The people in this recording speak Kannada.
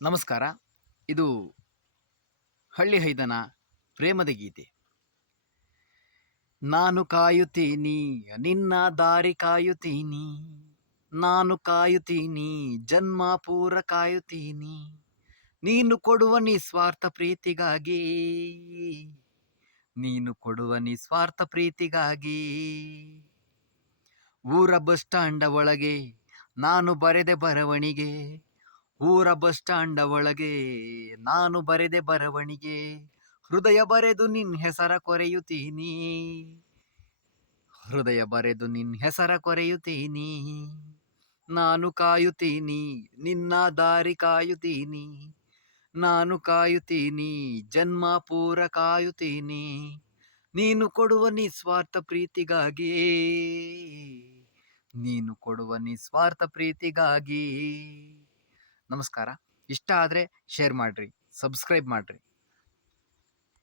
ನಮಸ್ಕಾರ. ಇದು ಹಳ್ಳಿ ಹೈದನ ಪ್ರೇಮದ ಗೀತೆ. ನಾನು ಕಾಯುತ್ತೀನಿ ನಿನ್ನ ದಾರಿ ಕಾಯುತ್ತೀನಿ, ನಾನು ಕಾಯುತ್ತೀನಿ ಜನ್ಮ ಪೂರ ಕಾಯುತ್ತೀನಿ, ನೀನು ಕೊಡುವ ನಿಸ್ವಾರ್ಥ ಪ್ರೀತಿಗಾಗಿ, ನೀನು ಕೊಡುವ ನಿಸ್ವಾರ್ಥ ಪ್ರೀತಿಗಾಗಿ. ಊರ ಬಸ್ ಸ್ಟ್ಯಾಂಡ ಒಳಗೆ ನಾನು ಬರೆದೆ ಬರವಣಿಗೆ, ಊರ ಬಸ್ ಸ್ಟ್ಯಾಂಡ ಒಳಗೆ ನಾನು ಬರೆದೆ ಬರವಣಿಗೆ, ಹೃದಯ ಬರೆದು ನಿನ್ ಹೆಸರ ಕೊರೆಯುತ್ತೀನಿ, ಹೃದಯ ಬರೆದು ನಿನ್ ಹೆಸರ ಕೊರೆಯುತ್ತೀನಿ. ನಾನು ಕಾಯುತ್ತೀನಿ ನಿನ್ನ ದಾರಿ ಕಾಯುತ್ತೀನಿ, ನಾನು ಕಾಯುತ್ತೀನಿ ಜನ್ಮ ಪೂರ ಕಾಯುತ್ತೀನಿ, ನೀನು ಕೊಡುವ ನಿಸ್ವಾರ್ಥ ಪ್ರೀತಿಗಾಗಿ, ನೀನು ಕೊಡುವ ನಿಸ್ವಾರ್ಥ ಪ್ರೀತಿಗಾಗಿ. ನಮಸ್ಕಾರ. ಇಷ್ಟ ಆದರೆ ಶೇರ್ ಮಾಡಿರಿ, ಸಬ್ಸ್ಕ್ರೈಬ್ ಮಾಡಿರಿ.